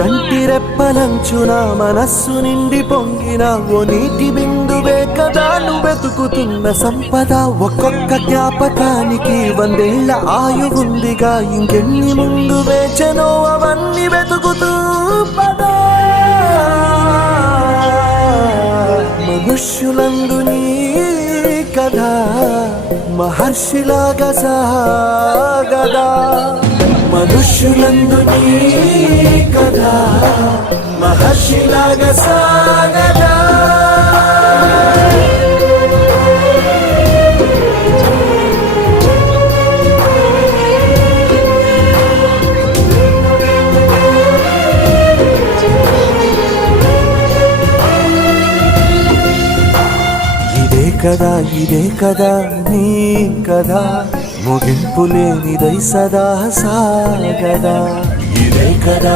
కంటిరెప్పలంచున మనస్సు నిండి పొంగిన ఓ నీటి బిందువే కదా నువ్వెతుకుతున్న సంపద. ఒక్కొక్క జ్ఞాపకానికి 100 ఏళ్ల ఆయువుందిగా, ఇంకెన్ని ముందు వేచనో అవన్నీ వెతుకుతూ పదా. మనుష్యులందు నీ కథ మహర్షిలాగా సాగదా. మనుష్యులందు నీ కథ మహర్షిలాగా సాగదా. ఇదే కదా నీ కదా, ముగింపు లేనిదై సదా సాగదా. ఇదే కదా